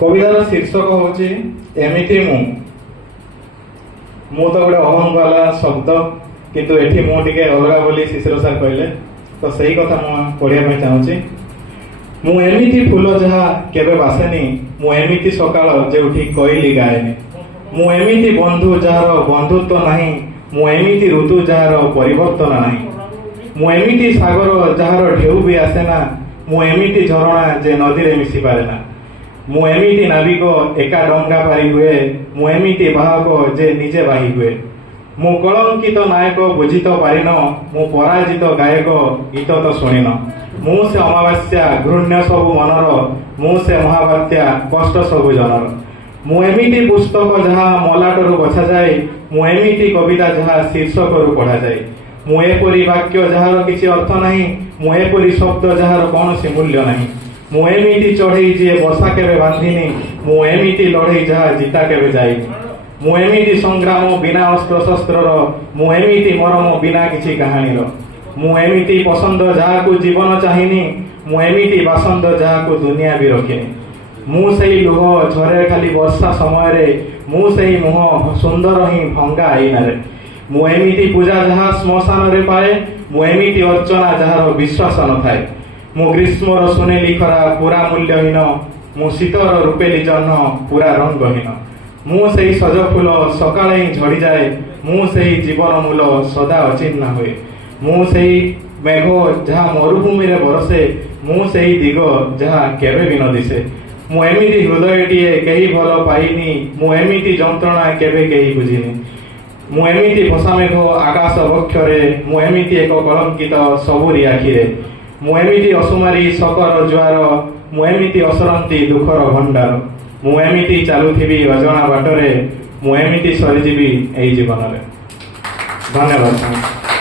कवितार शीर्षक होची एमिति मु तो गोटे अहम वाला शब्द किंतु एठी मु टिके अलगा बोली शिशिर सार कहले तो सही कथा मु पढ़िया चाहूँगी। मु एमिति फूल जहा केबे बासेनी मु एमिति सकाळ जेउठी कोइली गाएनी मु एमिति बंधु जार बंधुत्व नाही मु एमिति ऋतु जार परिवर्तन नाही मु एमिति सागर जार ढेउ भी आसेना मु एमिति झरणा जे नदी रे मिसी पारेना मु एमिति नाविक एका डंगा पारी हुए मु एमिति बाहक जे निजे बाही हुए मु कलंकित नायक बुझी तो पारिन मु पराजित गायक गीत तो शुणिन मु से अमावास्या घृण्य सबु मनर मु से महाबात्या कष्ट सबु जनर मु एमिति पुस्तक जहा मलाटरू बछा जाए मु एमिति कविता जहा शीर्षकरू पढ़ा जाए मु एपरी वाक्य जहार किसी अर्थ नहीं मु एपरी शब्द जहार कौनसी मूल्य नहीं मु एमिति चढ़ई जे बसा केबे बांधिनी मु एमिति लड़ई जहा जीता केबे जाइनी मु एमिति संग्राम बिना अस्त्र शस्त्रर मु एमिति मरम बिना किसी कहानीर मु एमिति पसंद जहाकू जीवन चाहिनी मु एमिति बासंद जहाकू दुनिया भी रखिनी मु सेही लुह झरे खाली वर्षा समय रे मु सेही मुह सुंदर ही भंगा आईना रे मु एमिति पूजा जहा श्मशान रे पाए मु एमिति अर्चना जहार विश्वास न थाए मु ग्रीष्मर सुनेली खरा पूरा मूल्यहीन मु शीतर रूपेली जह्न पूरा रंगहीन मु सेही सज फूल सकाळे ही झड़ी जाए मु सेही जीवन मूल सदा अचिन्ना हुए मु सेही मेघ जहा मरुभूमि रे बरसे मु सेही दिग जहा केबे भी न दिसे मु एमिति हृदयटीए केही भल पाइनी मु एमिति जंत्रणा केबे केही बुझिनी मु एमिति भसामेघ आकाश बक्षरे मु एमिति एक कलंकित सबुरी आखिरे मु एमिति असुमारी सकर ज्वार मु एमिति असरंती दुखर भंडार मु एमिति चालुथिबी अजଣା बाटरे मु एमिति सरीजीवी एई जीवन रे। धन्यवाद।